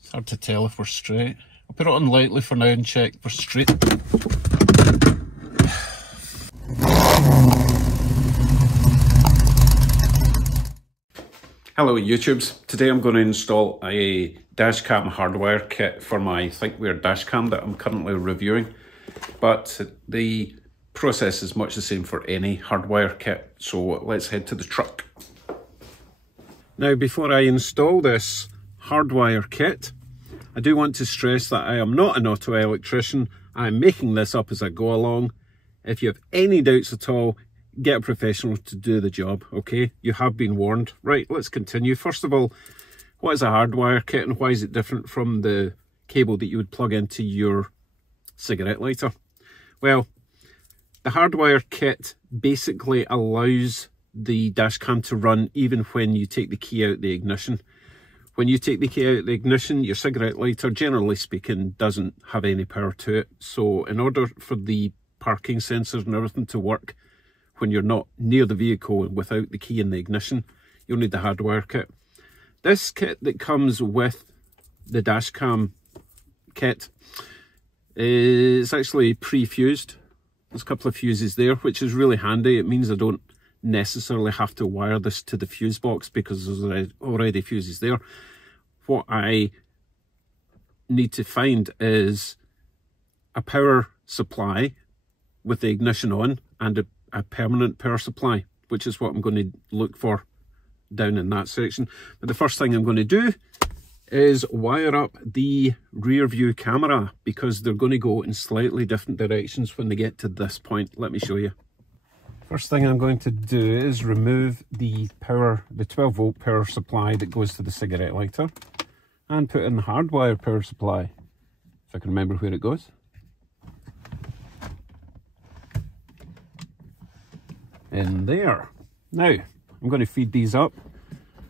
It's hard to tell if we're straight. I'll put it on lightly for now and check we're straight. Hello YouTubes, today I'm going to install a dash cam hardwire kit for my Thinkware dash cam that I'm currently reviewing, but the process is much the same for any hardwire kit, so let's head to the truck. Now before I install this hardwire kit, I do want to stress that I am not an auto electrician. I'm making this up as I go along. If you have any doubts at all, get a professional to do the job, okay? You have been warned. Right, let's continue. First of all, what is a hardwire kit and why is it different from the cable that you would plug into your cigarette lighter? Well, the hardwire kit basically allows the dash cam to run even when you take the key out of the ignition. When you take the key out of the ignition, your cigarette lighter, generally speaking, doesn't have any power to it. So in order for the parking sensors and everything to work, when you're not near the vehicle and without the key in the ignition, you'll need the hardwire kit. This kit that comes with the dash cam kit is actually pre-fused. There's a couple of fuses there, which is really handy. It means I don't necessarily have to wire this to the fuse box because there's already fuses there. What I need to find is a power supply with the ignition on and a permanent power supply, which is what I'm going to look for down in that section. But the first thing I'm going to do is wire up the rear view camera because they're going to go in slightly different directions when they get to this point. Let me show you. First thing I'm going to do is remove the 12 volt power supply that goes to the cigarette lighter and put in the hardwire power supply, if I can remember where it goes. In there. Now, I'm going to feed these up,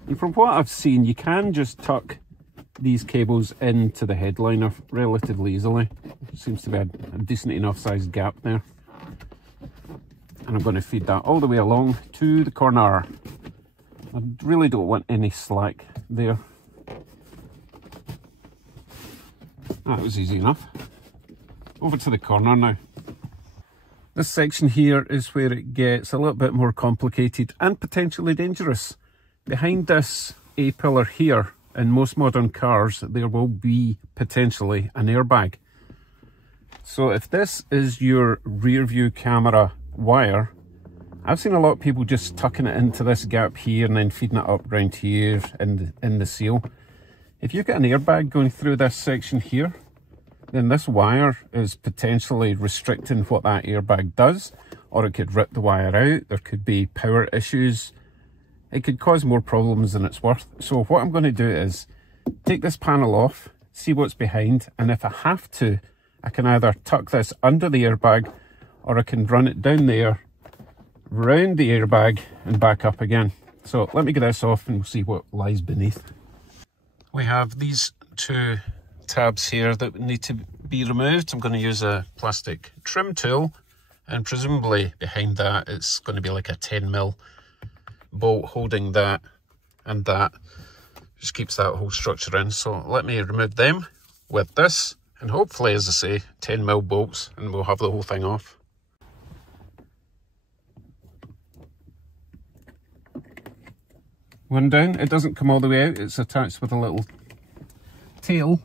and from what I've seen, you can just tuck these cables into the headliner relatively easily. Seems to be a decent enough sized gap there. And I'm going to feed that all the way along to the corner. I really don't want any slack there. That was easy enough. Over to the corner now. This section here is where it gets a little bit more complicated and potentially dangerous. Behind this A-pillar here, in most modern cars, there will be potentially an airbag. So if this is your rear view camera wire, I've seen a lot of people just tucking it into this gap here and then feeding it up around here in the seal. If you've got an airbag going through this section here, then this wire is potentially restricting what that airbag does, or it could rip the wire out. There could be power issues. It could cause more problems than it's worth. So what I'm going to do is take this panel off, see what's behind, and if I have to, I can either tuck this under the airbag or I can run it down there, round the airbag and back up again. So let me get this off and we'll see what lies beneath. We have these two tabs here that need to be removed. I'm going to use a plastic trim tool, and presumably behind that it's going to be like a 10mm bolt holding that and that. Just keeps that whole structure in. So let me remove them with this, and hopefully, as I say, 10mm bolts, and we'll have the whole thing off. One down. It doesn't come all the way out, it's attached with a little tail.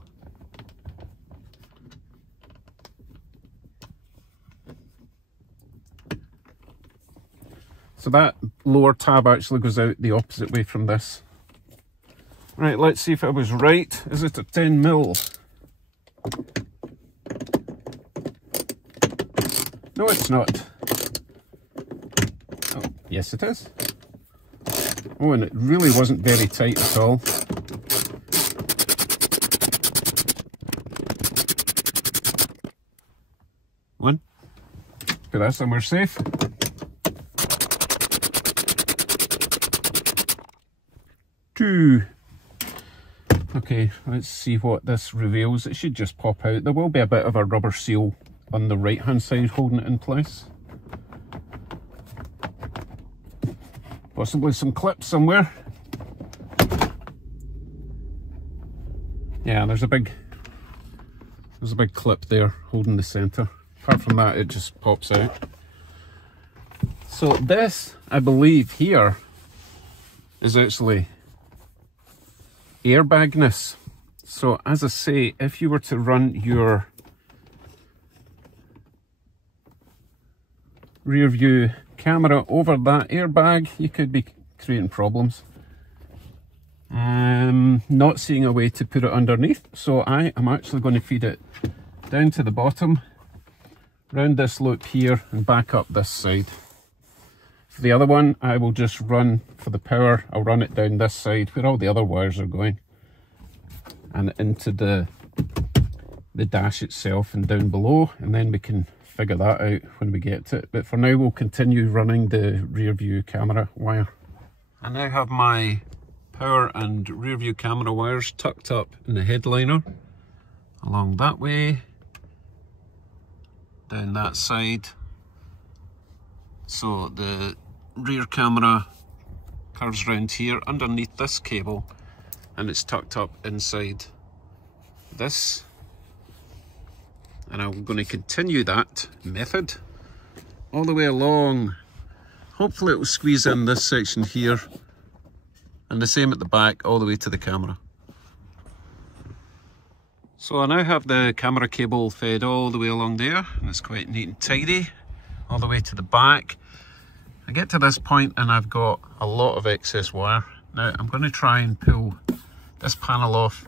So that lower tab actually goes out the opposite way from this. Right, let's see if I was right. Is it a 10mm? No, it's not. Oh, yes it is. Oh, and it really wasn't very tight at all. One. Put that somewhere safe. Two. Okay, let's see what this reveals. It should just pop out. There will be a bit of a rubber seal on the right hand side holding it in place. Possibly some clips somewhere. Yeah, there's a big clip there holding the centre. Apart from that, it just pops out. So this, I believe here, is actually airbagness. So as I say, if you were to run your rear view camera over that airbag, you could be creating problems. Not seeing a way to put it underneath, so I am actually going to feed it down to the bottom, round this loop here and back up this side. For the other one, I will just run for the power, I'll run it down this side where all the other wires are going and into the dash itself and down below, and then we can figure that out when we get to it. But for now, we'll continue running the rear view camera wire. I now have my power and rear view camera wires tucked up in the headliner, along that way, down that side. So the rear camera curves round here underneath this cable, and it's tucked up inside this. And I'm going to continue that method all the way along. Hopefully it will squeeze in this section here, and the same at the back all the way to the camera. So I now have the camera cable fed all the way along there, and it's quite neat and tidy all the way to the back. I get to this point and I've got a lot of excess wire. Now I'm going to try and pull this panel off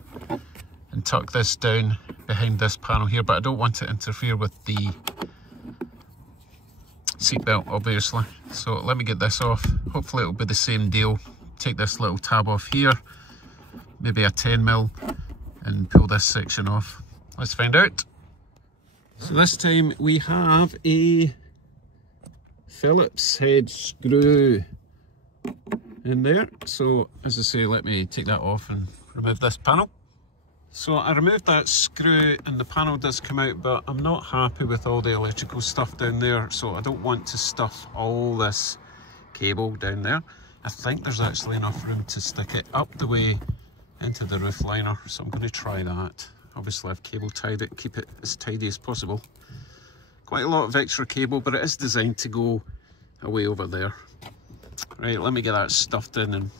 and tuck this down behind this panel here, but I don't want to interfere with the seatbelt, obviously. So let me get this off. Hopefully it'll be the same deal. Take this little tab off here, maybe a 10mm, and pull this section off. Let's find out. So this time we have a Phillips head screw in there. So as I say, let me take that off and remove this panel. So I removed that screw and the panel does come out, but I'm not happy with all the electrical stuff down there, so I don't want to stuff all this cable down there. I think there's actually enough room to stick it up the way into the roof liner, so I'm going to try that. Obviously I've cable tied it, keep it as tidy as possible. Quite a lot of extra cable, but it is designed to go away over there. Right, let me get that stuffed in and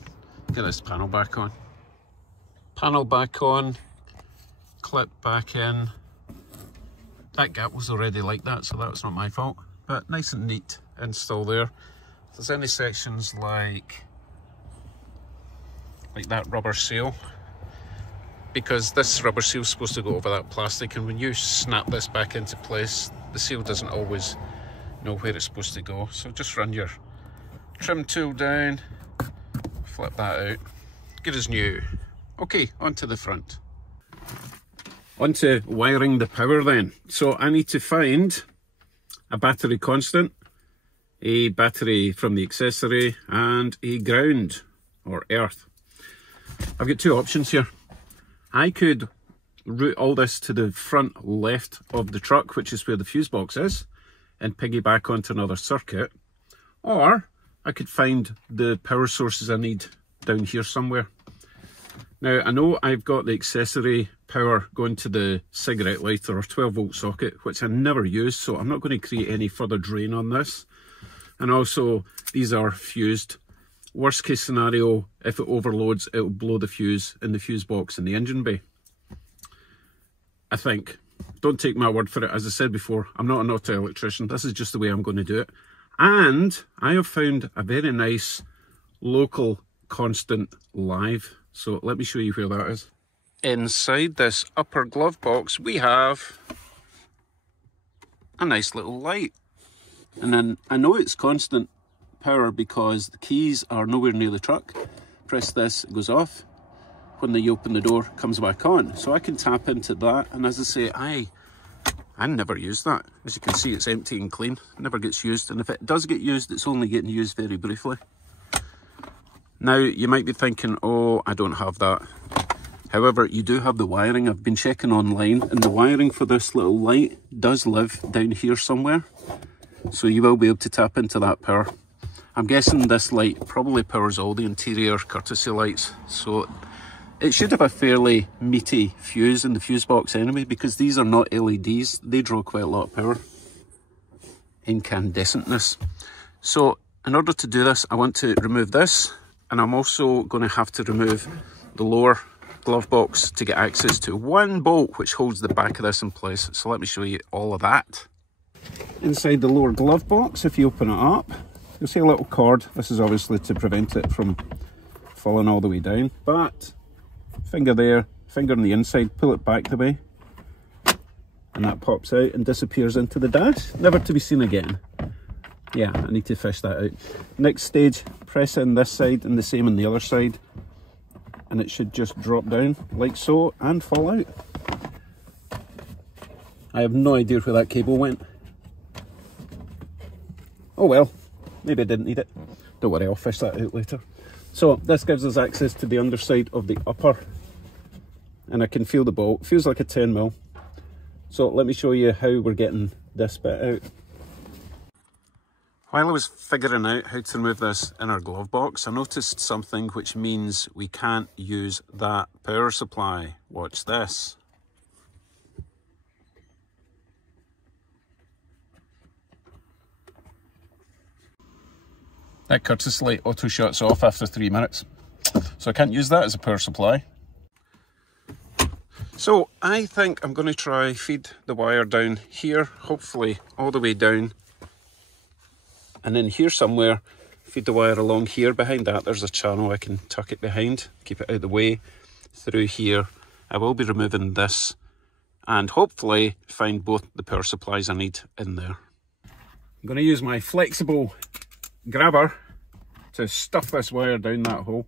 get this panel back on. Panel back on, clip back in. That gap was already like that, so that was not my fault, but nice and neat install there. If there's any sections like that rubber seal, because this rubber seal is supposed to go over that plastic, and when you snap this back into place, the seal doesn't always know where it's supposed to go. So just run your trim tool down, flip that out, good as new. Okay, onto the front. Onto wiring the power then. So I need to find a battery constant, a battery from the accessory, and a ground or earth. I've got two options here. I could route all this to the front left of the truck, which is where the fuse box is, and piggyback onto another circuit, or I could find the power sources I need down here somewhere. Now I know I've got the accessory power going to the cigarette lighter or 12 volt socket, which I never use, so I'm not going to create any further drain on this. And also these are fused. Worst case scenario, if it overloads, it will blow the fuse in the fuse box in the engine bay. I think. Don't take my word for it. As I said before, I'm not an auto electrician. This is just the way I'm going to do it. And I have found a very nice local constant live. So let me show you where that is. Inside this upper glove box, we have a nice little light. And then I know it's constant power because the keys are nowhere near the truck. Press this, it goes off. When you open the door, it comes back on. So I can tap into that, and as I say, I never use that. As you can see, it's empty and clean, it never gets used, and if it does get used, it's only getting used very briefly. Now, you might be thinking, oh, I don't have that. However, you do have the wiring. I've been checking online, and the wiring for this little light does live down here somewhere. So you will be able to tap into that power. I'm guessing this light probably powers all the interior courtesy lights. So It should have a fairly meaty fuse in the fuse box anyway, because these are not LEDs. They draw quite a lot of power. Incandescentness. So in order to do this, I want to remove this, and I'm also going to have to remove the lower glove box to get access to one bolt which holds the back of this in place. So let me show you all of that. Inside the lower glove box, if you open it up, you'll see a little cord. This is obviously to prevent it from falling all the way down, but finger there, finger on the inside, pull it back the way, and that pops out and disappears into the dash, never to be seen again. Yeah, I need to fish that out. Next stage, press in this side and the same on the other side, and it should just drop down like so and fall out. I have no idea where that cable went. Oh well, maybe I didn't need it. Don't worry, I'll fish that out later. So this gives us access to the underside of the upper, and I can feel the bolt. It feels like a 10mm. So let me show you how we're getting this bit out. While I was figuring out how to remove this inner glove box, I noticed something which means we can't use that power supply. Watch this. That courteously auto shuts off after 3 minutes. So I can't use that as a power supply. So I think I'm going to try feed the wire down here, hopefully all the way down. And then here somewhere, feed the wire along here. Behind that there's a channel I can tuck it behind, keep it out of the way. Through here I will be removing this and hopefully find both the power supplies I need in there. I'm going to use my flexible grabber to stuff this wire down that hole,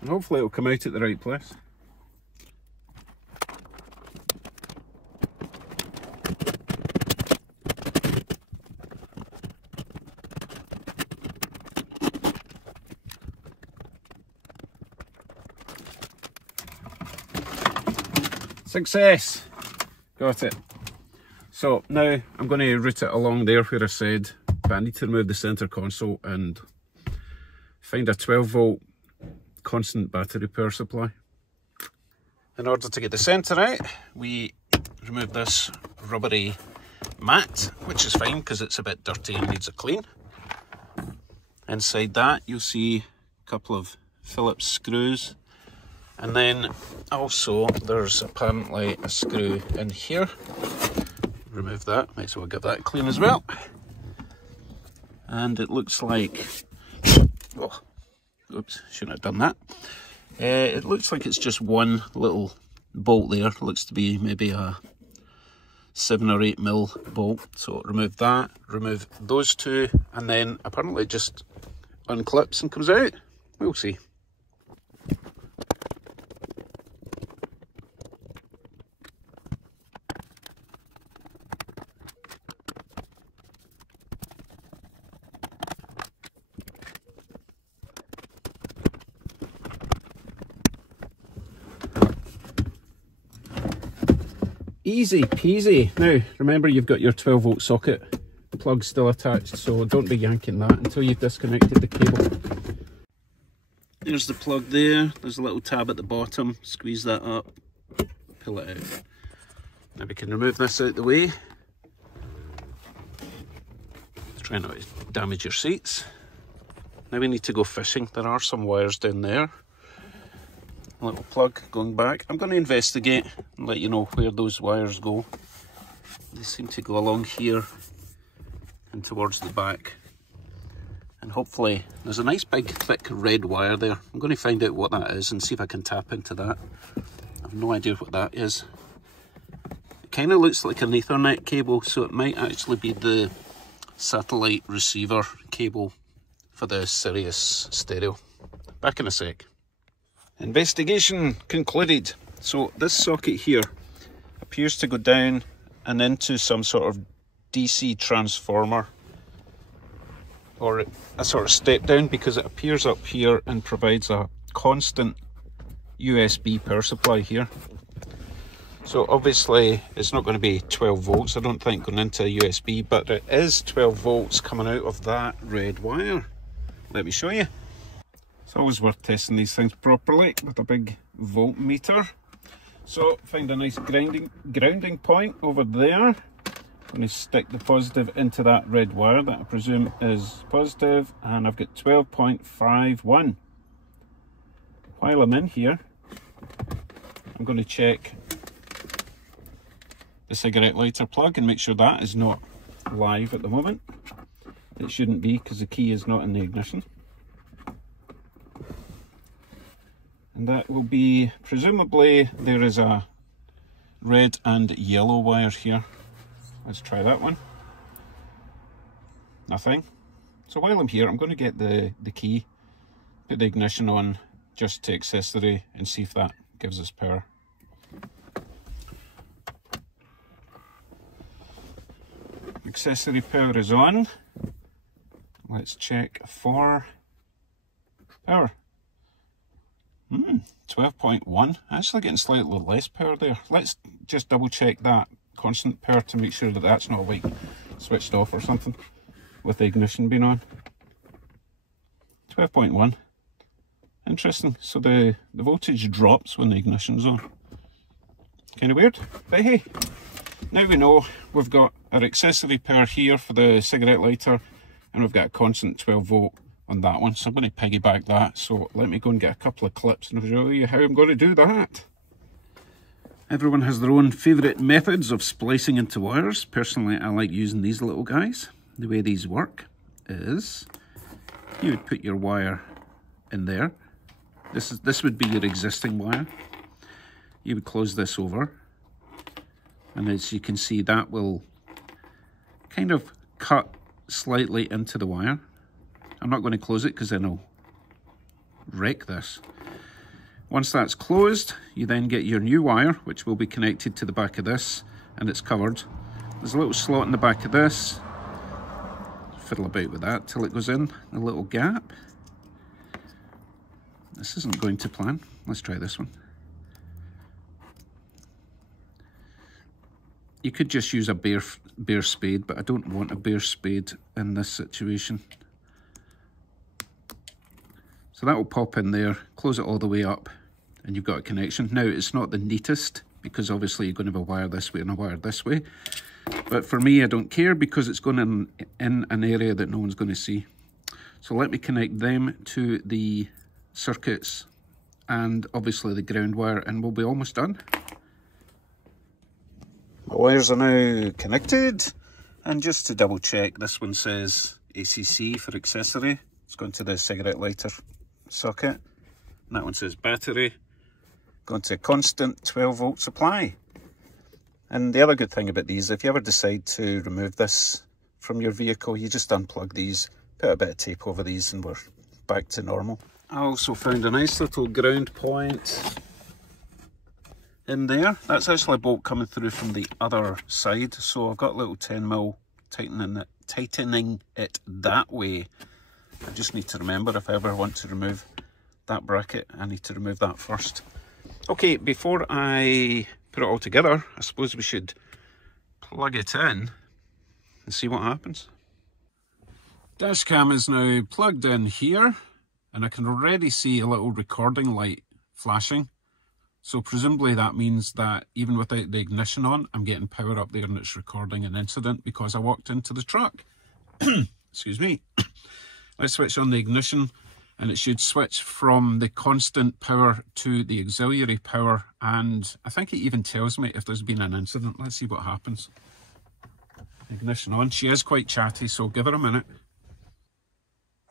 and hopefully it'll come out at the right place. Success! Got it. So now I'm going to route it along there where I said, but I need to remove the centre console and find a 12-volt constant battery power supply. In order to get the centre out, we remove this rubbery mat, which is fine because it's a bit dirty and needs a clean. Inside that you'll see a couple of Phillips screws, and then also there's apparently a screw in here. Remove that, might as well give that a clean as well. And it looks like, oh, oops, shouldn't have done that. It looks like it's just one little bolt there. It looks to be maybe a 7 or 8mm bolt. So remove that, remove those two, and then apparently it just unclips and comes out. We'll see. Easy peasy. Now remember, you've got your 12-volt socket plug still attached, so don't be yanking that until you've disconnected the cable. There's the plug there, there's a little tab at the bottom, squeeze that up, pull it out. Now we can remove this out the way. Try not to damage your seats. Now we need to go fishing. There are some wires down there. A little plug going back. I'm going to investigate and let you know where those wires go. They seem to go along here and towards the back. And hopefully there's a nice big thick red wire there. I'm going to find out what that is and see if I can tap into that. I have no idea what that is. It kind of looks like an Ethernet cable, so it might actually be the satellite receiver cable for the Sirius stereo. Back in a sec. Investigation concluded. So this socket here appears to go down and into some sort of DC transformer, or a sort of step down, because it appears up here and provides a constant USB power supply here. So obviously it's not going to be 12 volts, I don't think, going into a USB, but it is 12 volts coming out of that red wire. Let me show you. It's always worth testing these things properly with a big voltmeter. So find a nice grounding point over there. I'm going to stick the positive into that red wire that I presume is positive, and I've got 12.51. While I'm in here, I'm going to check the cigarette lighter plug and make sure that is not live at the moment. It shouldn't be, because the key is not in the ignition. And that will be, presumably there is a red and yellow wire here. Let's try that one. Nothing. So while I'm here, I'm going to get the key, put the ignition on just to accessory, and see if that gives us power. Accessory power is on. Let's check for power. 12.1. Actually getting slightly less power there. Let's just double check that constant power to make sure that that's not like switched off or something with the ignition being on. 12.1. Interesting. So the voltage drops when the ignition's on. Kind of weird, but hey, now we know we've got our accessory power here for the cigarette lighter, and we've got a constant 12 volt on that one. So I'm going to piggyback that. So let me go and get a couple of clips and show you how I'm going to do that. Everyone has their own favourite methods of splicing into wires. Personally, I like using these little guys. The way these work is you would put your wire in there. This would be your existing wire. You would close this over, and as you can see, that will kind of cut slightly into the wire. I'm not going to close it because then I'll wreck this. Once that's closed, you then get your new wire, which will be connected to the back of this, and it's covered. There's a little slot in the back of this. Fiddle about with that till it goes in, a little gap. This isn't going to plan. Let's try this one. You could just use a bare spade, but I don't want a bare spade in this situation. So that will pop in there, close it all the way up, and you've got a connection. Now, it's not the neatest, because obviously you're going to have a wire this way and a wire this way. But for me, I don't care, because it's going in an area that no one's going to see. So let me connect them to the circuits and obviously the ground wire, and we'll be almost done. My wires are now connected, and just to double check, this one says ACC for accessory. It's going to the cigarette lighter socket, and that one says battery, going to a constant 12 volt supply. And the other good thing about these, if you ever decide to remove this from your vehicle, you just unplug these, put a bit of tape over these, and we're back to normal. I also found a nice little ground point in there. That's actually a bolt coming through from the other side, so I've got a little 10mm tightening it that way. I just need to remember, if I ever want to remove that bracket, I need to remove that first. Okay, before I put it all together, I suppose we should plug it in and see what happens. Dash cam is now plugged in here, and I can already see a little recording light flashing. So presumably that means that even without the ignition on, I'm getting power up there and it's recording an incident because I walked into the truck. Excuse me. Let's switch on the ignition, and it should switch from the constant power to the auxiliary power, and I think it even tells me if there's been an incident. Let's see what happens. Ignition on. She is quite chatty, so give her a minute.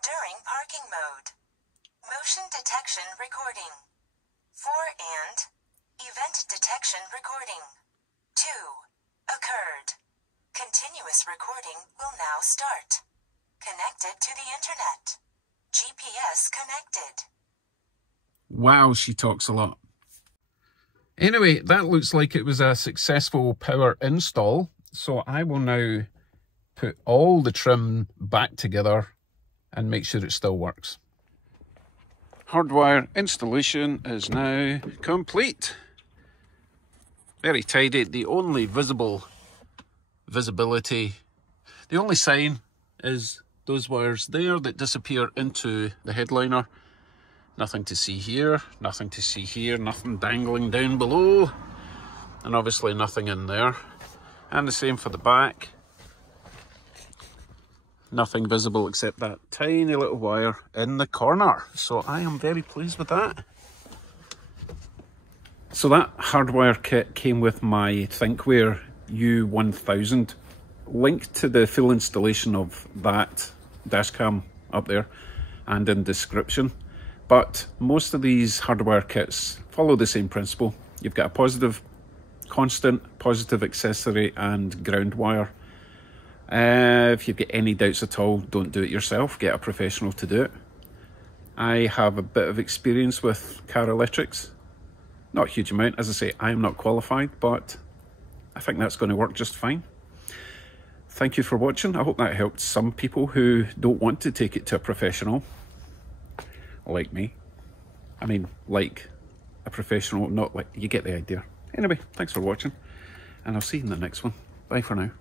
During parking mode. Motion detection recording. 4 and event detection recording. 2 occurred. Continuous recording will now start. Connected to the internet. GPS connected. Wow, she talks a lot. Anyway, that looks like it was a successful power install. So I will now put all the trim back together and make sure it still works. Hardwire installation is now complete. Very tidy. The only visibility, the only sign is those wires there that disappear into the headliner. Nothing to see here, nothing to see here, nothing dangling down below, and obviously nothing in there. And the same for the back. Nothing visible except that tiny little wire in the corner. So I am very pleased with that. So that hardwire kit came with my Thinkware U1000. Link to the full installation of that dash cam up there and in description. But most of these hardwire kits follow the same principle. You've got a positive constant, positive accessory and ground wire. If you've got any doubts at all, don't do it yourself, get a professional to do it. I have a bit of experience with car electrics. Not a huge amount, as I say, I am not qualified, but I think that's going to work just fine. Thank you for watching. I hope that helped some people who don't want to take it to a professional, like me. I mean, like a professional, not like, you get the idea. Anyway, thanks for watching, and I'll see you in the next one. Bye for now.